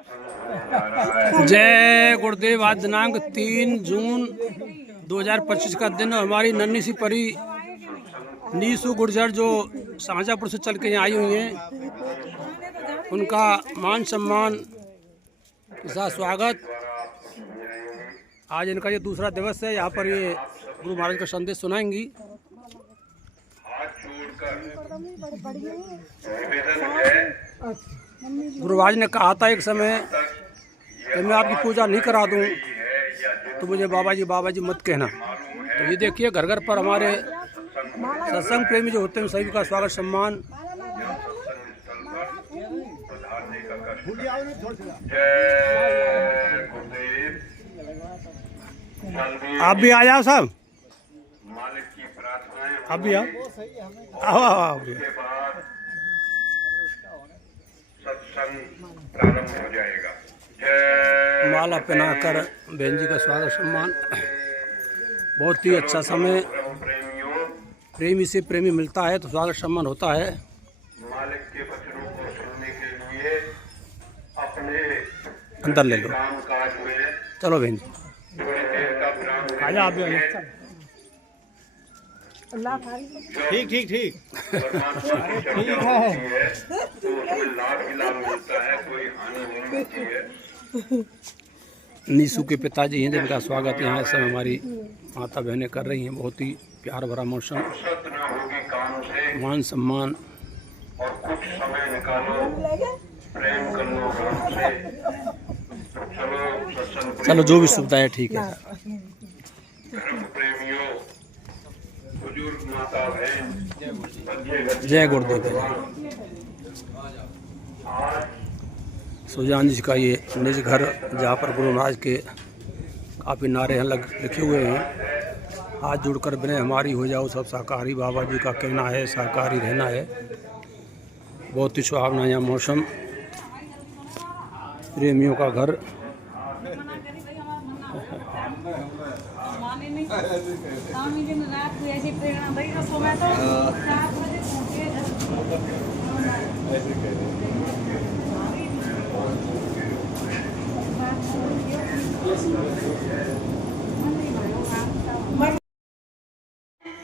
जय गुरुदेव। आज दिनांक 3 जून 2025 का दिन। हमारी नन्ही सी परी नीसू गुर्जर जो शाहजहाँपुर से चल के यहाँ आई हुई हैं, उनका मान सम्मान के साथ स्वागत। आज इनका ये दूसरा दिवस है। यहाँ पर ये गुरु महाराज का संदेश सुनाएंगी। गुरु महाराज ने कहा था एक समय कि मैं आपकी पूजा नहीं करा दूं तो मुझे बाबा जी मत कहना। तो ये देखिए घर घर पर हमारे सत्संग प्रेमी जो होते हैं सभी का स्वागत सम्मान। आप भी आ जाओ साहब, आप भी आओ। प्रारंभ हो जाएगा। माला पहनाकर बहन जी का स्वागत सम्मान। बहुत ही अच्छा समय। प्रेमी से प्रेमी मिलता है तो स्वागत सम्मान होता है। मालिक के वचनों को सुनने के लिए अपने अंदर ले लो। कामकाज में चलो बहन जी थोड़ी देर का विराम आ जाओ। आप भी ठीक ठीक ठीक है। तो उसमें लाभ ही लाभ मिलता है, कोई हानि नहीं होती है। नीसू के पिताजी हैं जिनका स्वागत यहाँ इस समय हमारी माता बहनें कर रही हैं। बहुत ही प्यार भरा मौसम, फुर्सत न होगी काम से मान सम्मान। और कुछ समय निकालो, प्रेम कर लो राम से। तो चलो जो भी सुविधा है ठीक है। धर्म प्रेमियों, बुजुर्ग माता बहन, जय गुरुदेव। सुजान जी का ये निज घर जहाँ पर गुरु महाराज के काफ़ी नारे हैं लिखे हुए हैं। हाथ जुड़कर बने हमारी हो जाओ सब शाकाहारी। बाबा जी का कहना है शाकाहारी रहना है। बहुत ही सुहावना यहाँ मौसम, प्रेमियों का घर।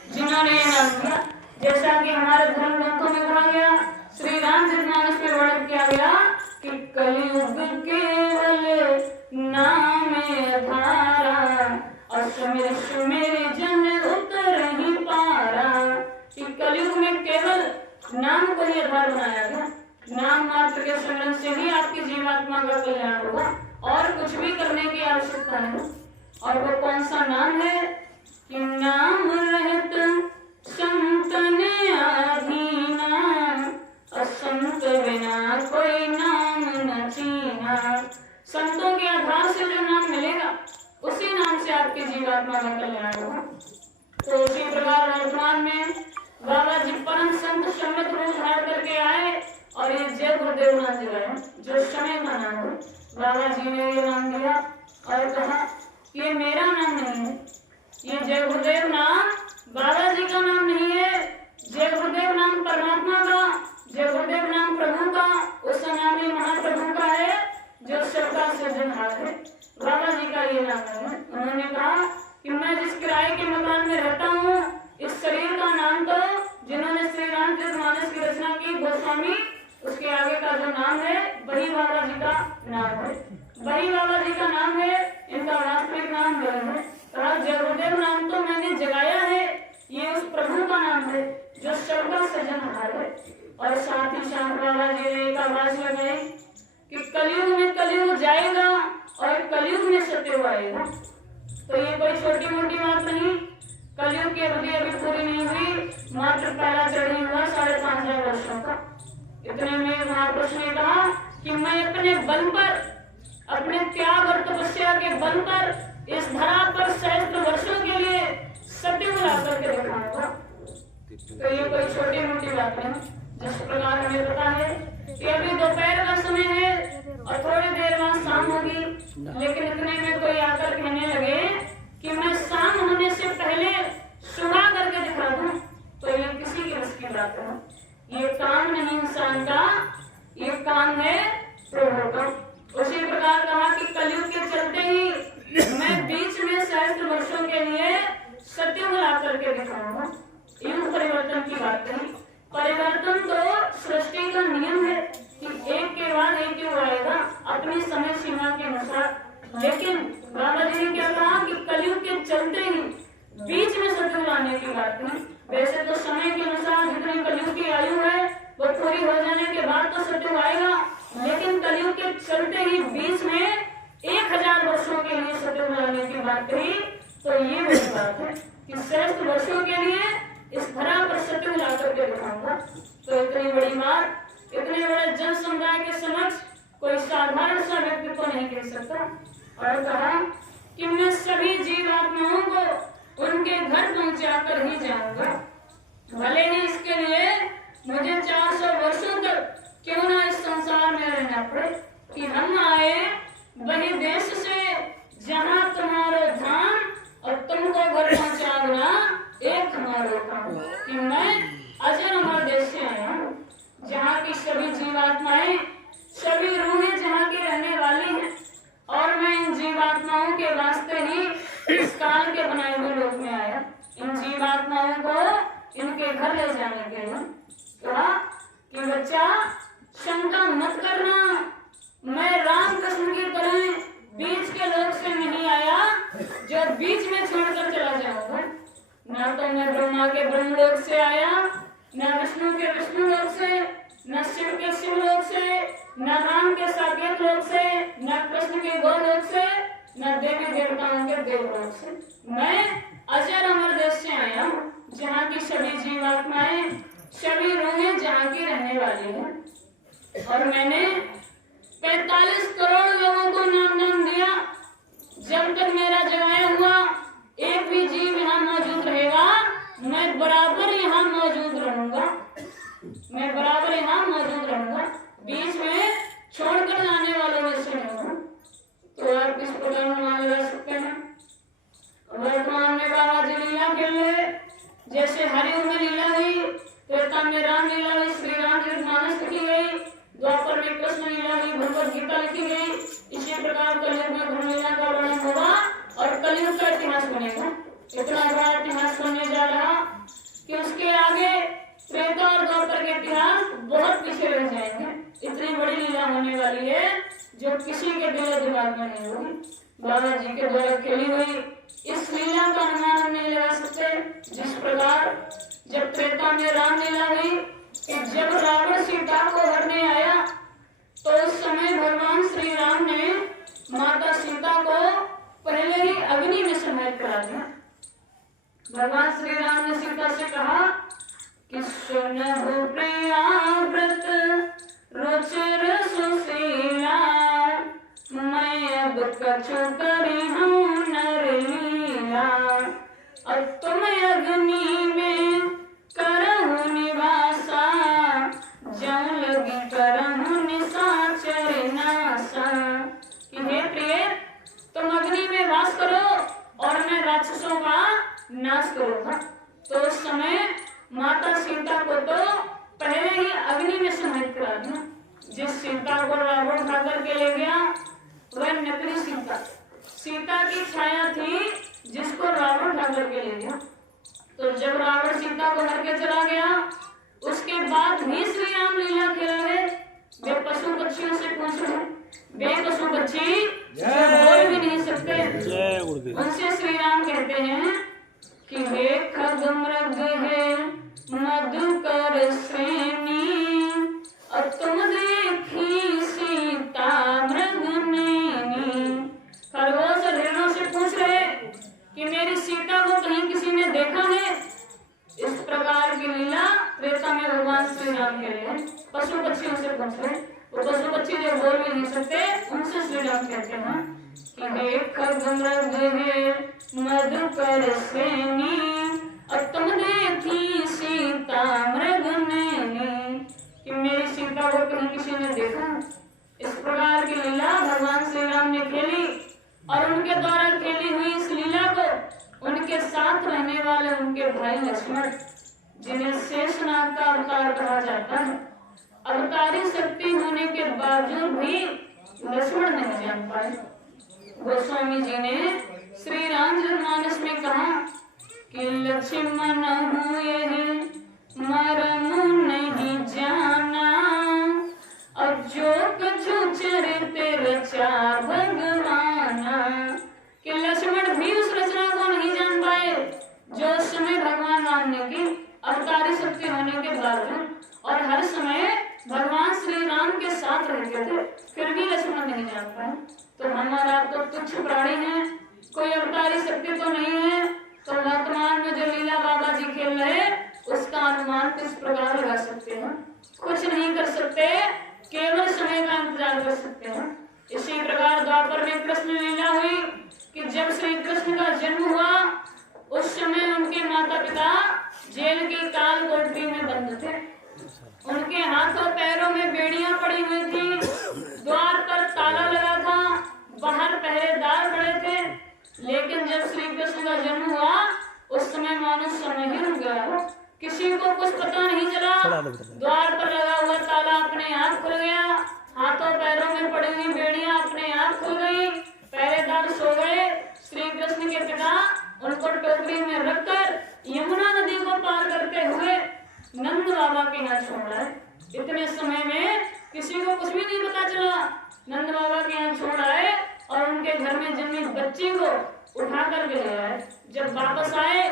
जिन्होंने ये नाम दिया, जैसा कि हमारे धर्म ग्रंथों में कहा गया, श्री रामचरितमानस में वर्णन किया गया कि कलयुग केवल नाम धारा, अश्वमेर सुमेर जन उतर ही पारा। कि कलयुग में केवल नाम को ही आधार बनाया गया। नाम मात्र के स्मरण से ही आपकी जीवात्मा का कल्याण होगा और कुछ भी करने की आवश्यकता नहीं। और वो कौन सा नाम है कि नाम रहत संतन आधीना, असंत बिना कोई नाम न चीना। संतों के आधार से जो नाम मिलेगा उसी नाम से आपकी जीवात्मा का कल्याण होगा। तो उसी प्रकार वर्तमान में बाबा जी परम संत सम्मित रूप धारण करके आए और ये जय गुरुदेव नाम दिलाया, जो समय का नाम है। बाबा जी ने ये नाम दिया और कहा ये मेरा नाम नहीं है, ये जय गुरुदेव नाम बाबा जी का नाम नहीं है। जय गुरुदेव नाम परमात्मा का, जय गुरुदेव नाम प्रभु का, उस नामी महाप्रभु का है जो सबका सृजनहार है। बाबा जी का ये नाम है। उन्होंने कहा कि मैं जिस किराए के मकान में रहता हूँ, इस शरीर का नाम तो जिन्होंने श्री रामचरितमानस की रचना की गोस्वामी, उसके आगे का जो नाम है वही बाबा जी का नाम है। वही बाबा जी का नाम है, इनका वास्तविक नाम वही है। कहा जय गुरुदेव नाम तो मैंने जगाया है, ये उस प्रभु का नाम है जो सबका सृजनहार है। और साथ ही साथ बाबा जी ने एक आवाज लगाई कि कलयुग में कलयुग जाएगा और कलयुग में सत्युग आएगा। तो ये कोई छोटी मोटी बात नहीं। कलयुग की अवधि अभी पूरी नहीं हुई, मात्र पहला चढ़ी हुआ 5,500 वर्षों का। इतने में महापुरुष ने कहा कि मैं अपने बल पर, अपने त्याग और तपस्या के बल पर इस धरा पर सहस्त्र वर्षों के लिए सत्युग ला करके दिखाऊंगा। तो ये कोई छोटी मोटी बात नहीं। जिस प्रकार हमें पता है कि अभी दोपहर का समय है और थोड़ी देर बाद शाम होगी, लेकिन इतने में कोई आकर कहने लगे कि मैं शाम होने से पहले सुबह करके दिखा दूं, तो ये किसी की बस की बात है। ये काम नहीं इंसान का, ये काम है प्रभु का। उसी प्रकार कहा कि कलयुग के चलते ही मैं बीच में सहस्त्र वर्षों के लिए सत्युग ला करके दिखाऊंगा। युग परिवर्तन की बात कही। परिवर्तन तो सृष्टि का नियम है कि एक के बाद एक युग आएगा अपनी समय सीमा के अनुसार। लेकिन बाबा जी ने क्या कहा कि कलयुग के चलते ही बीच में सत्युग लाने की बात कही। वैसे तो समय के अनुसार जितनी कलयुग की आयु है वो पूरी हो जाने के बाद तो सत्युग आएगा, लेकिन कलयुग के चलते ही बीच में 1000 वर्षों के लिए सत्युग लाने की बात कही। तो ये बड़ी बात है कि सहस्त्र वर्षों के लिए इस धरा पर सत्युग ला करके दिखाऊंगा। तो इतनी बड़ी बात इतने बड़े जन समुदाय के समक्ष कोई साधारण सा व्यक्ति तो नहीं कह सकता। और कहा कि मैं सभी जीवात्माओं को उनके घर पहुंचा कर ही जाऊंगा, भले ही इसके लिए मुझे 400 वर्षों तक क्यों ना इस संसार में रहना पड़े। कि हम आए वही देश से जहाँ तुम्हारा धाम और तुमको घर पहुंचा देना एक तुम्हारा काम। कि मैं अजर अमर देश से आया हूँ, जहाँ की सभी जीवात्माएं सभी रूहें जहाँ की रहने वाली हैं, और मैं इन जीवात्माओं के वास्ते ही इस काल के बनाए हुए लोक में आया। इन जीवात्माओं को इनके घर ले जाने के लिए कहा कि बच्चा शंका मत करना, मैं रामकृष्ण की तरह बीच के लोक से नहीं आया जो बीच में छोड़कर चला जाऊंगा। न तो मैं ब्रह्मा के ब्रह्म लोक से आया, न विष्णु के विष्णु लोक से, न शिव के शिव लोक से, न राम के साकेत लोक से, न कृष्ण के गौ लोक से, न देवी देवताओं के देवलोक से। मैं अजर अमर देश से आया हूँ, जहाँ की सभी जीवात्माएं सभी रूहें जहाँ की रहने वाली हैं। और मैंने 45 करोड़ लोगों को नाम दिया। जब तक मेरा जगाया हुआ एक भी जीव यहाँ मौजूद रहेगा, मैं बराबर यहाँ मौजूद रहूंगा, मैं बराबर यहाँ मौजूद रहूंगा, बीच में छोड़कर जाने वालों में से नहीं हूँ। तो आप किस प्रकार मान लगा सकते हैं। वर्तमान में बाबा जी लीला खेल रहे, जैसे हरियुग में लीला हुई, त्रेता में राम लीला हुई, श्री रामचरितमानस की गई, द्वापर में कृष्ण लीला हुई, भगवद गीता लिखी गई। इसी प्रकार कलयुग में धर्म लीला का वर्णन होगा और कलयुग का इतिहास बनेगा। इतना बड़ा इतिहास बनने जा रहा कि उसके आगे त्रेता और द्वापर के इतिहास बहुत पीछे रह जाएंगे। इतनी बड़ी लीला होने वाली है जो किसी के दिल दिमाग में नहीं होगी। बाबा जी के द्वारा खेली हुई इस लीला का अनुमान हम नहीं लगा सकते। जिस प्रकार जब त्रेता में राम लीला हुई कि जब रावण सीता को हरने आया, तो उस समय भगवान श्री राम ने माता सीता को पहले ही अग्नि में समाहित करा दिया। भगवान श्री राम ने सीता से कहा कि सुनहु प्रिया व्रत रुचिर सुशीला, मैं अब कछु करी हूँ नर लीला, और तुम अग्नि में करहु निवासा, जल लगी करहु निशाचर नासा। कि हे प्रिय, तुम अग्नि में वास करो और मैं राक्षसों का नाश करूंगा। तो उस समय माता सीता को तो पहले ही अग्नि में समाहित करा दिया। जिस सीता को रावण उठा करके ले गया वह नकली सीता, सीता की छाया थी जिसको रावण उठा करके ले गया। तो जब रावण सीता को हर के चला गया, उसके बाद ही श्री राम लीला खेल रहे। वे पशु पक्षियों से पूछ रहे, वे पशु पक्षी जो बोल भी नहीं सकते, उनसे श्री राम कहते हैं कि हे खग मृग है मधुकर श्रेणी, और तुम देखी सीता मृग नैनी। खरगोश और हिरणों से पूछ रहे कि मेरी सीता को कहीं किसी ने देखा है। इस प्रकार की लीला त्रेता में भगवान श्री राम के लिए पशु पक्षियों से पूछ रहे। वो पशु पक्षी जो बोल भी नहीं सकते, उनसे श्री राम कहते हैं कि हे खग मृग है मधुकर श्रेणी, और तुम देखी सीता मृग नैनी। कि मेरी सीता को कहीं किसी ने देखा। इस प्रकार की लीला भगवान श्री राम ने खेली, और उनके द्वारा खेली हुई इस लीला को उनके साथ रहने वाले उनके भाई लक्ष्मण, जिन्हें शेषनाग का अवतार कहा जाता है, अवतारी शक्ति होने के बावजूद भी लक्ष्मण नहीं जान पाए। गोस्वामी जी ने श्री रामचरितमानस में कहा कि लक्ष्मण हुए मरम नहीं जाना, अब जो कछु चरित रचा भगवाना। कि लक्ष्मण भी उस रचना को नहीं जान पाए जो उस समय भगवान राम ने की, अवतारी शक्ति होने के बावजूद, और हर समय भगवान श्री राम के साथ रहते थे, फिर भी लक्ष्मण नहीं जान पाए। तो हमारा तो तुच्छ प्राणी है, कोई अवतारी शक्ति तो नहीं है, तो वर्तमान में जो लीला बाबा जी खेल रहे उसका अनुमान किस प्रकार लगा सकते हैं? कुछ नहीं कर सकते, केवल समय का इंतजार कर सकते हैं। इसी प्रकार द्वापर में कृष्ण लीला हुई कि जब श्री कृष्ण का जन्म हुआ उस समय उनके माता पिता जेल की काल कोठरी में बंद थे, उनके हाथों पैरों में बेड़ियां पड़ी हुई थी, द्वार पर ताला लगा था, बाहर पहरेदार खड़े थे। लेकिन जब श्री कृष्ण का जन्म हुआ उस समय मानो समय ही रुक गया, किसी को कुछ पता नहीं चला। द्वार पर लगा हुआ ताला अपने आप खुल गया, हाथों पैरों में पड़ी हुई बेड़ियां अपने आप खुल गई, पहरेदार सो गए। श्री कृष्ण के पिता उनको टोकरी में रखकर यमुना नदी को पार करते हुए नंद बाबा के यहाँ छोड़ आए। इतने समय में किसी को कुछ भी नहीं पता चला, नंद बाबा के यहाँ छोड़ आए और उनके घर में जन्मी बच्ची को उठा कर ले आए। जब वापस आए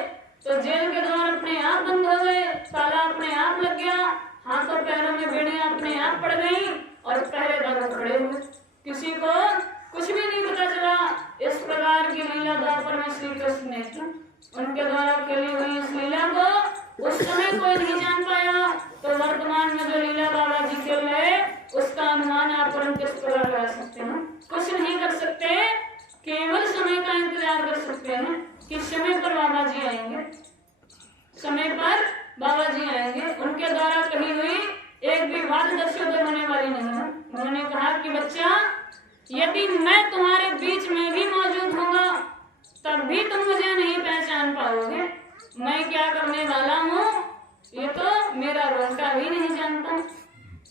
तो जेल के द्वार अपने आप बंद हो गए, ताला अपने आप लग गया, हाथों पैरों में बेड़ियां अपने आप पड़ गई और पहरेदार खड़े हुए, किसी को कुछ भी नहीं पता चला। इस प्रकार की लीला द्वापर में श्री कृष्ण ने की, उनके द्वारा खेली हुई इस लीला को उस समय कोई नहीं जान पाया। तो वर्तमान में जो लीला बाबा जी खेल रहे उसका अनुमान आप और किस प्रकार लगा सकते हैं? कुछ नहीं कर सकते, केवल समय का इंतजार कर सकते हैं कि समय पर बाबा जी आएंगे, समय पर बाबा जी आएंगे। उनके द्वारा कही हुई एक भी बात दर्शक होने वाली नहीं है। उन्होंने कहा कि बच्चा, यदि मैं तुम्हारे बीच में भी मौजूद होगा तब भी तुम मुझे नहीं पहचान पाओगे, मैं क्या करने वाला हूँ ये तो मेरा रोंगटा भी नहीं जानता।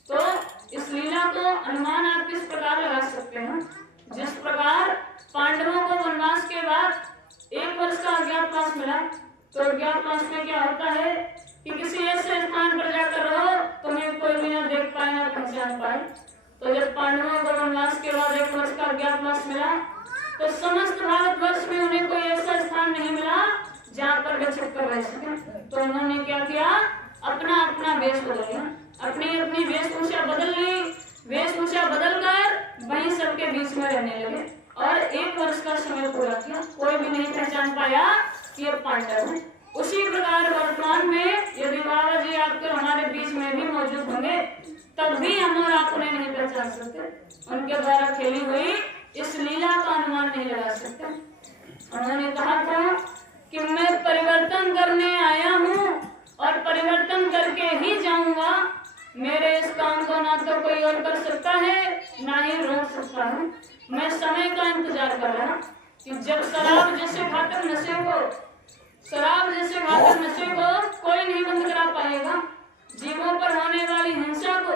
तो इस लीला को अनुमान आप किस प्रकार लगा सकते हैं? जिस प्रकार पांडवों को वनवास के बाद 1 वर्ष का अज्ञातवास मिला, तो अज्ञातवास में क्या होता है कि किसी ऐसे स्थान पर जाकर रहो तुम्हें कोई भी न देख पाए न पहचान पाए। तो जब पांडवों को वनवास के बाद 1 वर्ष का अज्ञातवास मिला तो समस्त भारतवर्ष में उन्हें कोई ऐसा स्थान नहीं मिला जहाँ पर वे छिपकर रह सके। तो उन्होंने क्या किया, अपना अपना वेश बदल लिया, अपनी अपनी वेशभूषा बदल ली, वेशभूषा बदलकर वहीं सबके बीच में रहने लगे और 1 वर्ष का समय पूरा किया, कोई भी नहीं पहचान पाया कि ये पांडव है। उसी प्रकार वर्तमान में यदि बाबा जी आपके हमारे बीच में भी मौजूद होंगे तब भी हम और आप उन्हें नहीं पहचान सकते। उनके द्वारा खेली हुई इस लीला का अनुमान नहीं लगा सकते। उन्होंने कहा था कि मैं परिवर्तन करने आया हूँ और परिवर्तन करके ही जाऊंगा, मेरे इस काम को ना तो कोई और कर सकता है ना ही रोक सकता है। मैं समय का इंतजार कर रहा कि जब शराब जैसे घातक नशे को कोई नहीं बंद करा पाएगा, जीवों पर होने वाली हिंसा को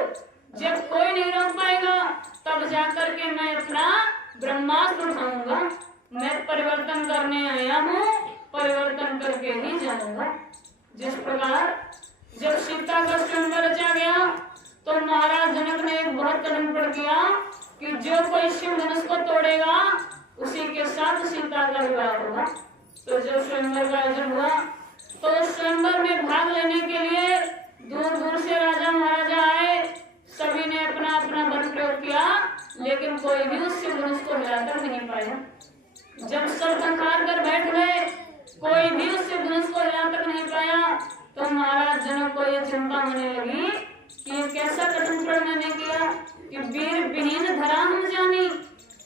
जब कोई नहीं रोक पाएगा तब जाकर के मैं अपना ब्रह्मास्त्र उठाऊंगा। मैं परिवर्तन करने आया हूँ, परिवर्तन करके ही जाऊंगा। जिस प्रकार जब सीता का स्वयंवर रचा गया तो महाराज जनक ने एक बहुत कदम पड़ किया कि जो कोई शिव धनुष को तोड़ेगा उसी के साथ सीता का विवाह होगा। तो जब स्वयंवर का आयोजन हुआ तो उस स्वयंवर में भाग लेने के लिए दूर दूर से राजा महाराजा आए, सभी ने अपना अपना बल प्रयोग किया लेकिन कोई भी उस शिव धनुष को हिलाकर नहीं पाया। जब सब संहार कर बैठ गए कोई भी उस शिव धनुष को हिलाकर नहीं पाया तो महाराज जनक को यह चिंता होने लगी कि ये कैसा कठिन प्रण मैंने किया कि वीर विहीन धरा हम जानी,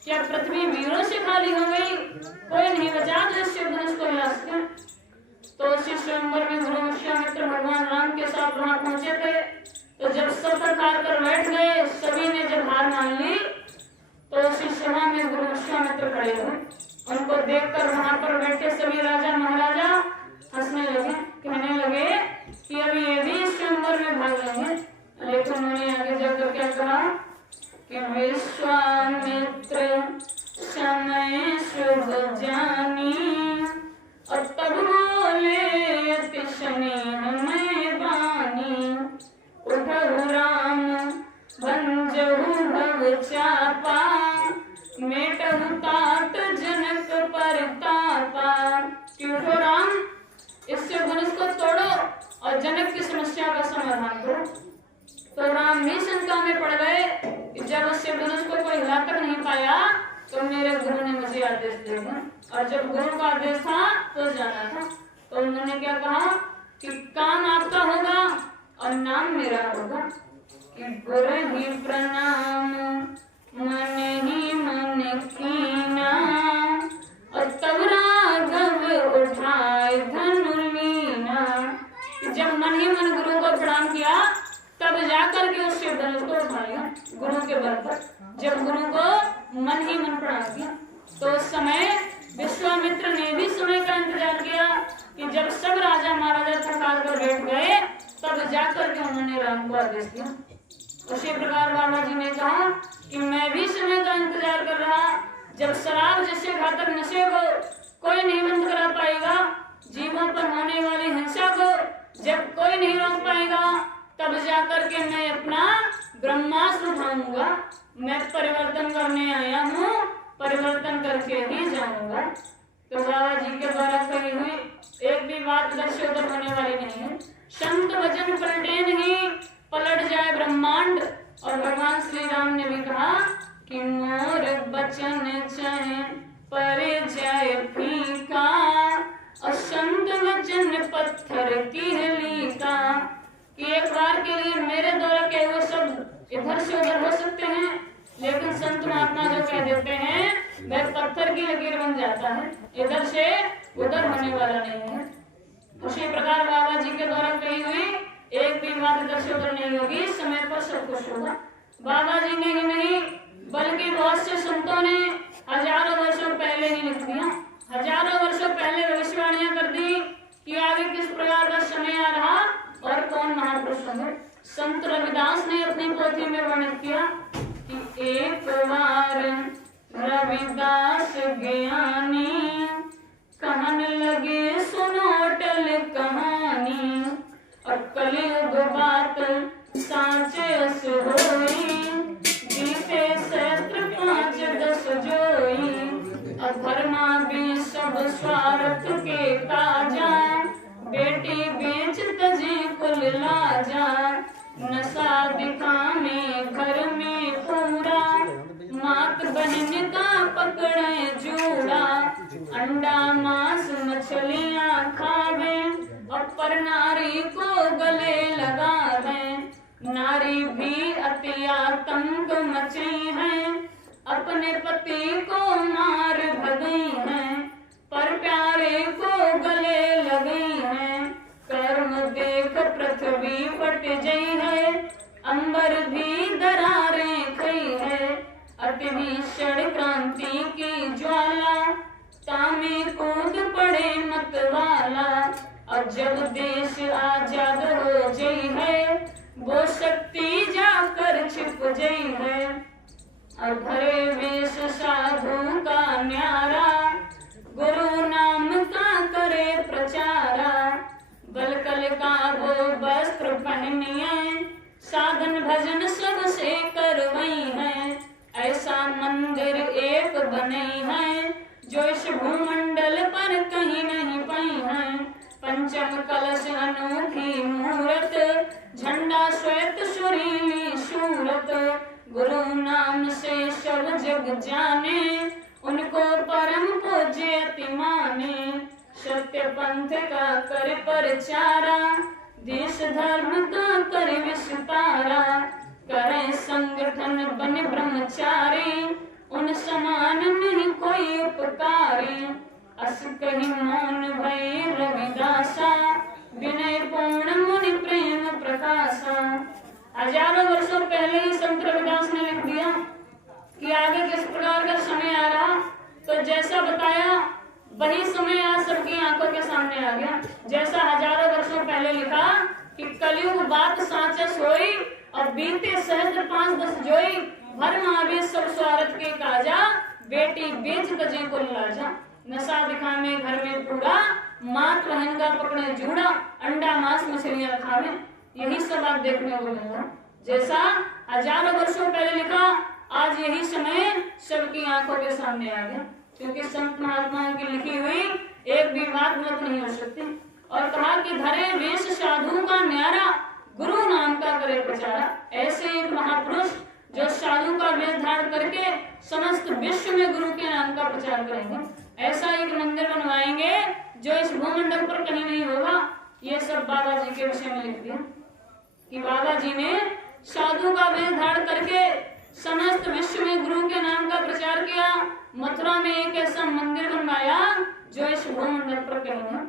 क्या पृथ्वी वीरों से खाली हो गई, कोई नहीं बचा जो शिव धनुष को हिला सके। तो उसी स्वयंवर में गुरु विश्वामित्र भगवान राम के साथ वहां पहुंचे थे। तो जब सब प्रकार कर बैठ गए, सभी ने जब हार मान ली तो उसी सभा में गुरु विश्वामित्र खड़े हुए। उनको देखकर वहां पर बैठे सभी राजा महाराजा हंसने लगे, कहने लगे कि अभी ये भी स्वयंवर में भाग लेंगे। लेकिन उन्होंने आगे जाकर क्या कहा कि विश्वामित्र समाधान करो। तो राम भी शंका में पड़ गए कि जब शिव धनुष को कोई हिला तक नहीं पाया तो मेरे गुरु ने मुझे आदेश दे दिया, और जब गुरु का आदेश था तो जाना था। तो उन्होंने क्या कहा कि काम आपका होगा और नाम मेरा होगा, कि गुरु ही प्रणाम मन ही मन कीना, और तब राघव उठाए धनु लीना। जब मन ही मन गुरु को प्रणाम किया तब जाकर के उस शिव धनुष को उठाया गुरु के बल पर। जब गुरु को मन ही मन प्रणाम किया तो उस समय विश्वामित्र ने भी समय का इंतजार किया कि जब सब राजा महाराजा थका कर बैठ गए तब जाकर के उन्होंने राम को आदेश दिया। उसी प्रकार बाबा जी ने कहा कि मैं भी समय का इंतजार कर रहा, जब शराब जैसे घातक नशे को कोई नहीं बंद करा पाएगा, जीवों पर होने वाली हिंसा को जब कोई नहीं रोक पाएगा, तब जाकर के मैं अपना ब्रह्मास्त्र उठाऊंगा। मैं परिवर्तन करने आया हूँ, परिवर्तन करके ही जाऊंगा। तो बाबा जी के द्वारा कही हुई एक भी बात दर्श उधर होने वाली नहीं है। संत वचन पलटे नहीं, पलट जाए ब्रह्मांड। और भगवान श्री राम ने भी कहा कि मोर बचन चाहे पर जाए फीका, और संत वचन पत्थर की लीका। कि एक बार के लिए मेरे द्वारा कहे हुए शब्द इधर से उधर हो सकते हैं, लेकिन संत महात्मा जो कह देते हैं वह पत्थर की लकीर बन जाता है, इधर से उधर होने वाला नहीं है। उसी प्रकार बाबा जी के द्वारा कही हुई एक भी बात इधर से उधर नहीं होगी, समय पर सब कुछ होगा। बाबा जी ने ही नहीं बल्कि बहुत से संतों ने हजारों वर्षों पहले ही लिख दिया, हजारों वर्षों पहले भविष्यवाणियां कर दी कि आगे किस प्रकार का समय आ रहा और कौन महापुरुष होंगे। संत रविदास ने अपनी पोथी में वर्णित किया कि एक बार रविदास ज्ञानी कहन लगे सुनो टल कहानी, और कलयुग बात सांचे अस होई, बीते सहस्त्र 5-10 जोई, अधर्मा भी सब स्वार्थ के काजा, बेटी बेच तजे कुल लाजा, नशा दिखाने घर में पूरा, मात बहन का पकड़े जूड़ा, अंडा मांस मछलियां खावे, और पर नारी को गले लगा दे, नारी भी अति आतंक मची है, अपने पति को मार भगी है, पर प्यारे को गले लगी है, कर्म देख पृथ्वी फट गई है, अंबर भी दरारें खई है, अति भीषण क्रांति की ज्वाला, तामे कूद पड़े मतवाला, और जब देश आजाद हो गई है, वो शक्ति जाकर छिप गई है, और भरे वेश साधु का न्यारा, गुरु नाम का करे प्रचारा, बलकल का वो वस्त्र पहनिए, साधन भजन सब से करवई है, ऐसा मंदिर एक बनी है, जो इस भूमंडल पर कहीं नहीं पाई है, पंचम कलश अनोखी मूरत, झंडा श्वेत सुरीली सूरत, गुरु नाम से सब जग जाने, उनको परम पूज्य अति माने, सत्य पंथ का कर प्रचारा, देश धर्म का कर विस्तारा, करे संगठन बन ब्रह्मचारी, उन समान नहीं कोई उपकारी, अस कही मौन भई रविदासा, विनय पूर्ण मुनि प्रेम प्रकाशा। हजारों वर्षों पहले ही संत रविदास ने लिख दिया कि आगे किस प्रकार का समय आ रहा, तो जैसा बताया वही समय आज सबकी आंखों के सामने आ गया। जैसा हजारों वर्षों पहले लिखा कि कलयुग बात सांचस होई, और बीते सहस्त्र 5-10 जोई, भर महावीर सब स्वार्थ के काजा, बेटी बेच तजे को लाजा, नशा दिखाने घर में पूरा, मात बहन का पकड़े जूड़ा, अंडा मांस मछलियां खावे। यही सब आप देखने को मिलेगा। जैसा हजारों वर्षों पहले लिखा, आज यही समय सबकी आंखों के सामने आ गया, क्योंकि संत महात्माओं की लिखी हुई एक भी बात गलत नहीं हो सकती। और कहा कि धरे वेश साधु का न्यारा, गुरु करके समस्त विश्व में गुरु के नाम का प्रचार करेंगे। ऐसा एक मंदिर बनवाएंगे जो इस भूमंडल पर कहीं नहीं होगा। ये सब बाबा जी के विषय में लिख दिया कि बाबा जी ने साधु का वेश धारण करके समस्त विश्व में गुरु के नाम का प्रचार किया। मथुरा में एक ऐसा मंदिर बनवाया जो इस भूमंडल पर कहीं नहीं।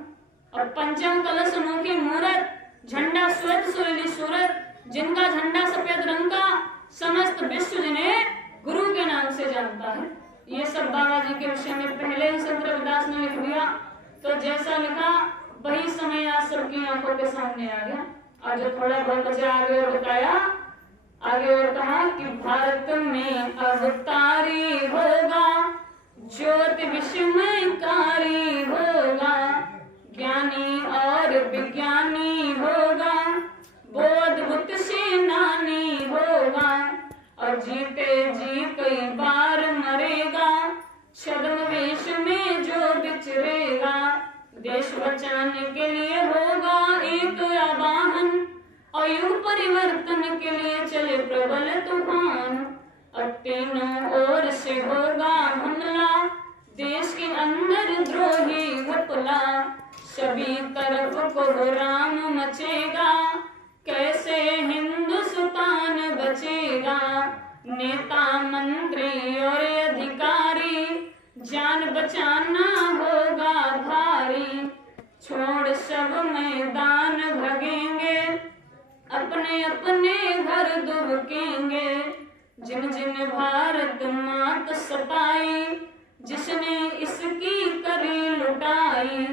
और पंचम कलश अनोखी मूर्त, झंडा श्वेत सुरीली सूरत, जिनका झंडा सफेद रंग का, समस्त विश्व जिन्हें गुरु के नाम से जानता है। ये सब बाबा जी के विषय में पहले ही संत रविदास ने लिख दिया। तो जैसा लिखा वही समय आज सबकी आंखों के सामने आ गया। और जो थोड़ा बहुत बचा आगे और बताया, आगे और कहा कि भारत में अवतारी होगा, ज्योति विस्मयकारी होगा, ज्ञानी और विज्ञानी होगा, बोधबुत सेनानी होगा, और जीते जी कई बार मरेगा, छद्म वेश में जो विचरेगा, देश बचाने के लिए होगा एक आवाहन, और युग परिवर्तन के लिए चले प्रबल तूफान, और तीनों ओर से होगा हमला, देश के अंदर द्रोही घपला, सभी तरफ को राम मचेगा, कैसे हिंदुस्तान बचेगा, नेता मंत्री और अधिकारी, जान बचाना होगा भारी, छोड़ सब मैदान भगेंगे, अपने अपने घर दुबकेंगे, जिन जिन भारत मात सताई, जिसने इसकी करी लुटाई,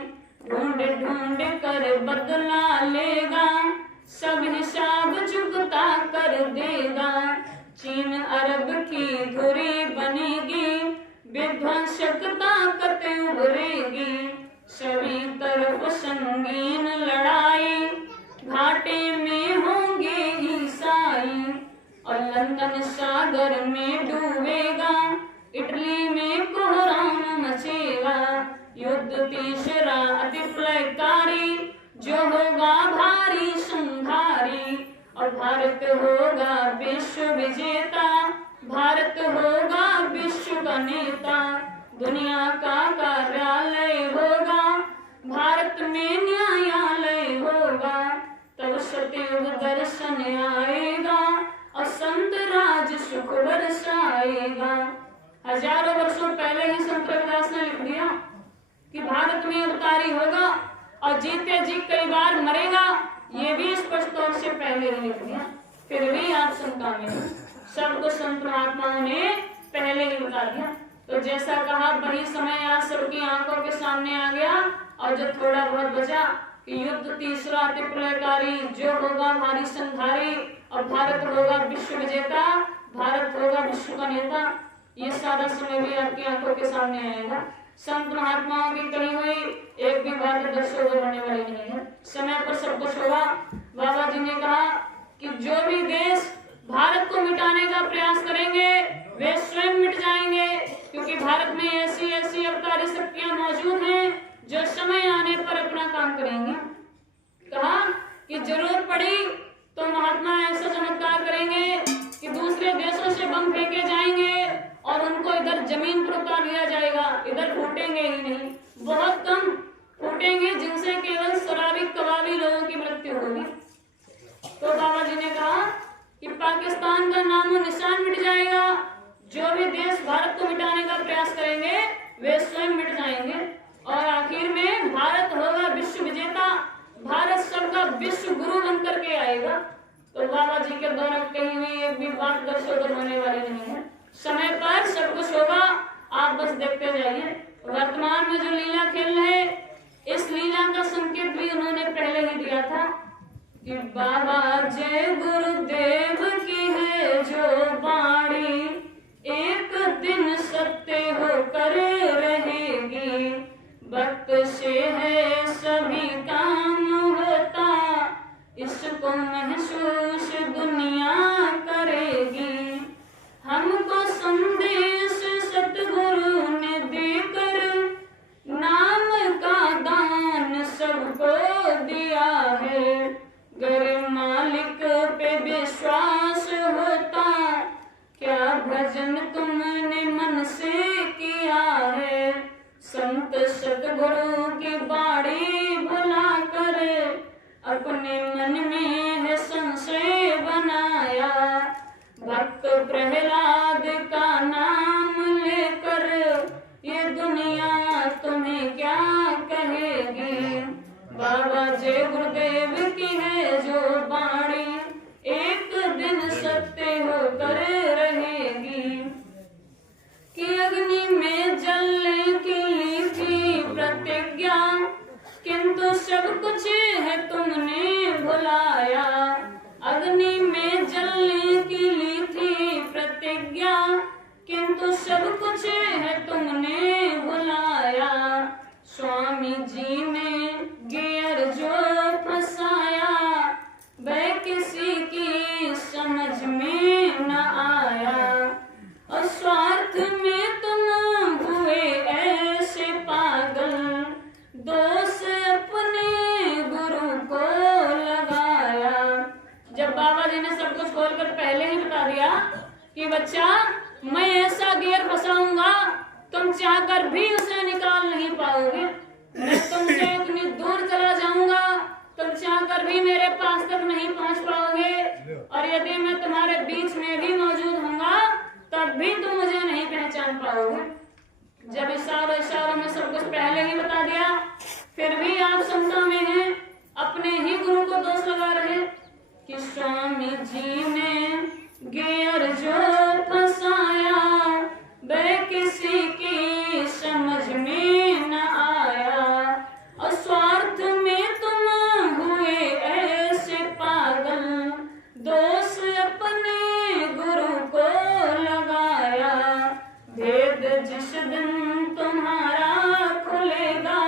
ढूंढ ढूंढ कर बदला लेगा, सब हिसाब चुकता कर देगा, चीन अरब की धुरी बनेगी, विध्वंसक ताकत उभरेगी, सभी तरफ संगीन लड़ाई, घाटे में होंगे ईसाई, और लंदन सागर में डूबेगा, इटली में कोहराम मचेगा, युद्ध तीसरा अति प्रलयकारी, जो होगा भारी संहारी, और भारत होगा विश्व विजेता, भारत होगा विश्व का नेता, दुनिया का कार्यालय होगा, भारत में न्यायालय होगा, तब सतयुग दर्शन आएगा, और संत राज सुख बरसाएगा। हजारों वर्षों पहले ही संत रविदास ने लिख दिया कि भारत में अवतारी होगा और जीते जी कई बार मरेगा। ये भी स्पष्ट तौर से पहले ही लिख दिया, फिर भी आप शंका में सबको संत महात्माओं ने पहले ही बता दिया। तो जैसा कहा वही समय आज सबकी आंखों के सामने आ गया। और जो थोड़ा बहुत बचा कि युद्ध तीसरा अति प्रलयकारी, जो होगा भारी संहारी, और भारत होगा विश्व विजेता, भारत होगा विश्व का नेता, ये सारा समय भी आपकी आंखों के सामने आएगा। संत महात्माओं की कही हुई एक भी बात दर्शो होने वाली नहीं है, समय पर सब कुछ होगा। बाबा जी ने कहा कि जो भी देश भारत को मिटाने का प्रयास करेंगे वे स्वयं मिट जाएंगे, क्योंकि भारत में ऐसी ऐसी अवतारी शक्तियां मौजूद हैं जो समय आने पर अपना काम करेंगी। कहा कि जरूरत पड़ी तो महात्मा ऐसा चमत्कार करेंगे कि दूसरे देशों से बम फेंके जाएंगे और उनको इधर जमीन पर उतार दिया जाएगा, इधर फूटेंगे ही नहीं, बहुत कम फूटेंगे, जिनसे केवल शराबी कबाबी लोगों की मृत्यु होगी। तो बाबा जी ने कहा कि पाकिस्तान का नामो निशान मिट जाएगा, जो भी देश भारत को मिटाने का प्रयास करेंगे वे स्वयं मिट जाएंगे, और आखिर में भारत होगा विश्व विजेता, भारत सबका विश्व गुरु बनकर के आएगा। तो बाबा जी के द्वारा कही हुई एक भी बात दर्शों होने वाली नहीं है, समय पर सब कुछ होगा, आप बस देखते जाइए। वर्तमान में जो लीला खेल रहे, इस लीला का संकेत भी उन्होंने पहले ही दिया था कि बाबा जय गुरुदेव की है जो बाणी, एक दिन सत्य होकर रहेगी, वक्त से है सभी काम होता, इसको महसूस दुनिया करेगी, हमको संदेश सतगुरु ने देकर नाम का दान सबको दिया है, गर मालिक पे विश्वास होता, क्या भजन तुम किसी की समझ में न आया, और स्वार्थ में तुम हुए ऐसे पागल, दोष अपने गुरु को लगाया। जब बाबा जी ने सब कुछ खोलकर पहले ही बता दिया कि बच्चा मैं ऐसा गियर फंसाऊंगा तुम चाहकर भी उसे निकाल नहीं पाओगे, मैं तुमसे इतनी दूर चला जाऊंगा तुम चाहकर भी मेरे पास तक नहीं पहुंच पाओगे, और यदि मैं तुम्हारे बीच में भी मौजूद होऊंगा तब भी तुम मुझे नहीं पहचान पाओगे। जब इशारों में सब कुछ पहले ही बता दिया, फिर भी आप शंका में हैं, अपने ही गुरु को दोष लगा रहे कि स्वामी जी ने गियर जो फंसाया वह किसी की समझ में न आया, और स्वार्थ में तुम हुए ऐसे पागल, दोष अपने गुरु को लगाया। भेद जिस दिन तुम्हारा खुलेगा,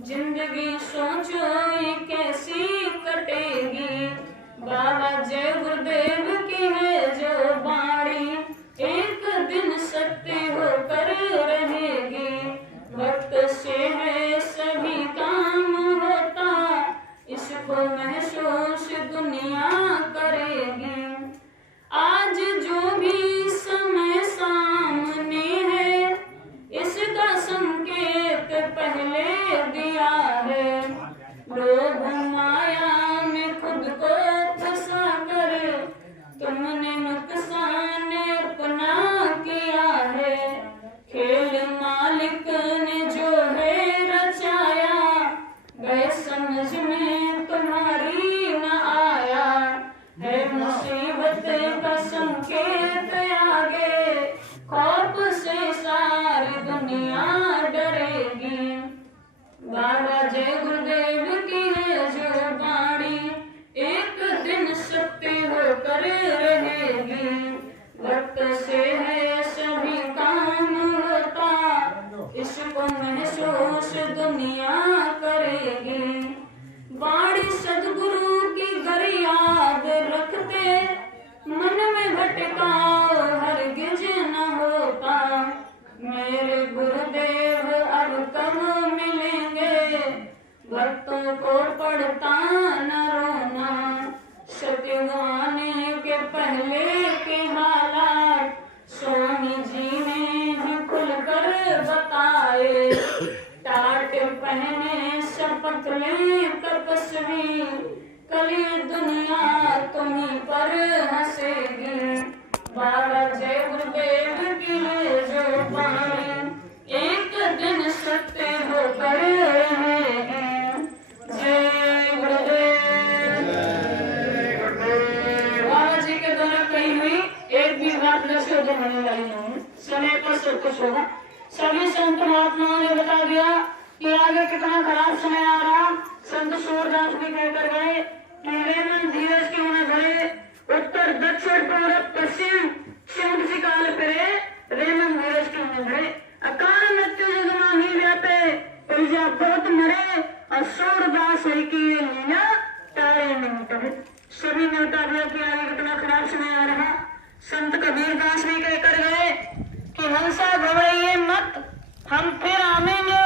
जिंदगी सोचो ये कैसी कटेगी। बाबा जय गुरुदेव की है जो बाणी, एक दिन सत्य होकर रहेगी। वक्त से है सभी काम होता, इसको महसूस दुनिया करेगी। आज जो भी समय सामने है, इसका संकेत पहले दिया है। लोभ माया में खुद को फंसा कर तुमने नुकसान अपना किया है। खेल मालिक ने जो है रचाया, वह समझ में तुम्हारी न आया। है मुसीबत का संकेत आगे, खौफ से सारी दुनिया डरेगी। बाबा जय गुरुदेव की है जो बाणी, एक दिन सत्य होकर रहेगी। वक्त से है सभी काम होता, इसको महसूस दुनिया करेगी। बाणी सदगुरु की घर याद रखते, मन में भटकाओ हरगिज न होता। मेरे गुरुदेव अब कब मिलेंगे, भक्तों को पड़ता न रोना। सत्य आने के पहले के हालात स्वामी जी ने ही खुलकर बताए। टाट पहने शपथ ले तपस्वी, कली दुनिया तुम्हीं पर हंसेगी। बाबा जय गुरुदेव की है जो बाणी, एक दिन सत्य होकर रहेगी। जय गुरुदेव। बाबा जी के द्वारा कही हुई एक भी बात नशों होने वाली नहीं, समय पर सब कुछ होगा। सभी संत महात्माओं ने बता दिया कि आगे कितना खराब समय आ रहा। संत सूरदास भी कहकर गए कि वे मन धीरज क्यों न धरे, उत्तर दक्षिण पूरब पश्चिम सिंध काल फिरे, वे मन धीरज क्यों न धरे। अकाल मृत्यु जगमा ही व्यापे, प्रजा बहुत मरे, और सूरदास है की ये लीला तारे नहीं करे। सभी ने बता दिया कि आगे कितना खराब समय आ रहा। संत कबीर दास भी कहकर गए कि हंसा घबराइए मत, हम फिर आवेंगे।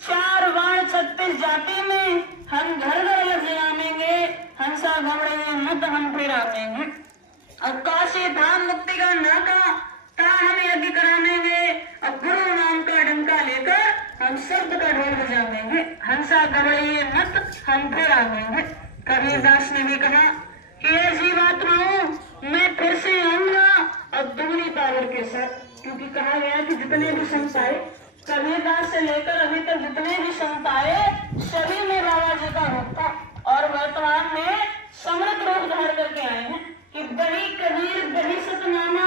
4 वाण 36 जाति में हम घर घर लग जाएंगे। हंसा घबराइए मत, हम फिर आवेंगे। अब काशी धाम मुक्ति का नाका ता हम यज्ञ कराएंगे, अब गुरु नाम का डंका लेकर हम शब्द का ढोल बजाएंगे। हंसा घबराइए मत, हम फिर आवेंगे। कबीरदास ने भी कहा कि ये जीवात्माओं, मैं फिर से आऊंगा और दुगनी पावर के साथ, क्योंकि कहा गया कि जितने भी संत आए, कबीरदास से लेकर अभी तक जितने भी संत आए, सभी में बाबा जी का रूप था, और वर्तमान में समृद्ध रूप धारण करके आए हैं कि बड़ी कबीर बड़ी सतनामा,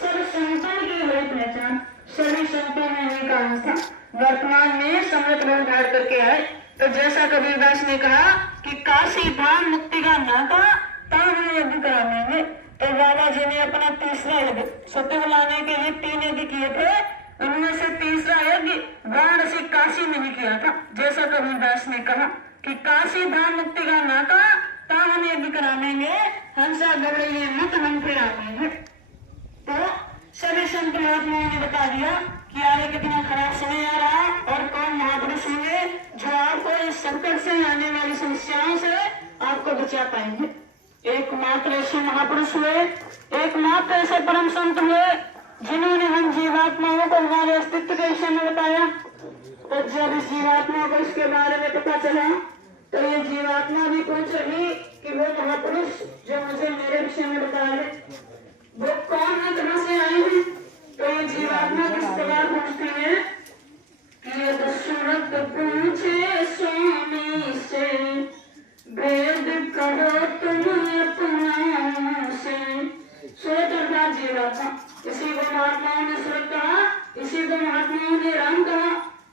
सर्व संतों की हुई पहचान। सभी संतों में ही काम था, वर्तमान में समृद्ध रूप धारण करके आए। तो जैसा कबीरदास ने कहा कि काशी धाम मुक्ति का नाता ता हम यज्ञ कराएंगे। तो बाबा जी ने अपना तीसरा यज्ञ सत्य बुलाने के लिए 3 यज्ञ किए थे, उनमें से तीसरा यज्ञ वाराणसी काशी में ही किया था। जैसा कबीरदास ने कहा कि काशी धाम मुक्ति का नाता हम यज्ञ करा लेंगे, हमसा घबराइए मत, हम फिर आएंगे। तो सभी संत महात्माओं ने बता दिया कि आगे कितना खराब समय आ रहा और कौन महापुरुष होंगे जो आपको इस संकट से आने वाली समस्याओं से आपको बचा पाएंगे। एकमात्र ऐसे महापुरुष हुए, एकमात्र ऐसे परम संत हुए जिन्होंने हम जीवात्माओं को हमारे अस्तित्व के विषय में बताया। तो जब इस जीवात्मा को इसके बारे में पता चला तो ये जीवात्मा भी पूछ रही कि वो महापुरुष जो मुझे मेरे विषय में बता रहे वो कौन है, कहां से आए हैं। तो ये जीवात्मा किस प्रकार पूछती है कि ये दशरथ पूछे स्वामी से, वेद कहो तुम अपना से। सुरत अर्थात जीवात्मा, इसी को महात्माओं ने सुरत कहा, इसी को महात्माओं ने राम कहा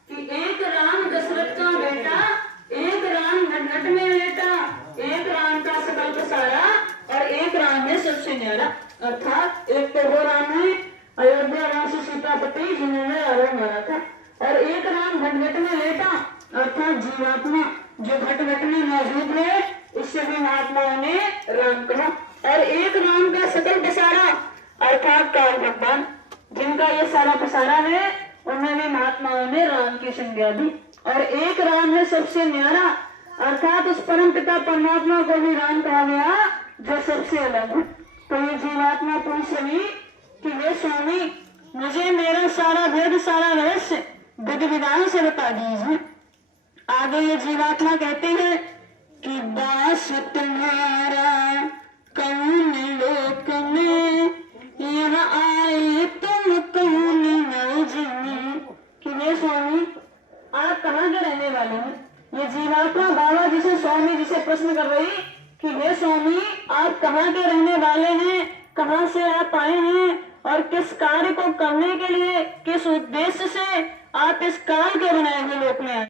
कि एक राम दशरथ का बेटा, एक राम घट में लेटा, एक राम का सकल पसारा और एक राम है सबसे न्यारा। अर्थात एक तो वो राम है अयोध्या वासी सीतापति जिन्होंने रावण मारा था, और एक राम घट में लेटा अर्थात जीवात्मा जो घट में मौजूद है, इससे भी महात्माओं ने राम कहा। और एक राम का सकल पसारा अर्थात काल भगवान जिनका ये सारा पसारा है, उन्हें भी महात्माओं ने राम की संज्ञा दी। और एक राम है सबसे न्यारा अर्थात उस परम पिता परमात्मा को भी राम कहा गया जो सबसे अलग है। तो ये जीवात्मा पूछ रही कि वे स्वामी मुझे मेरा सारा भेद, सारा रहस्य विधि विधान से बता दीजिए। आगे ये जीवात्मा कहते हैं कि दास तुम्हारा कौन लोक में, यहाँ आए तुम कौन मौज में। कि वे स्वामी आप कहाँ के रहने वाले हैं। ये जीवात्मा बाबा जी से, स्वामी जी से प्रश्न कर रही कि हे स्वामी आप कहाँ के रहने वाले हैं, कहाँ से आप आए हैं और किस कार्य को करने के लिए, किस उद्देश्य से आप इस काल के बनाए हुए लोक में आए।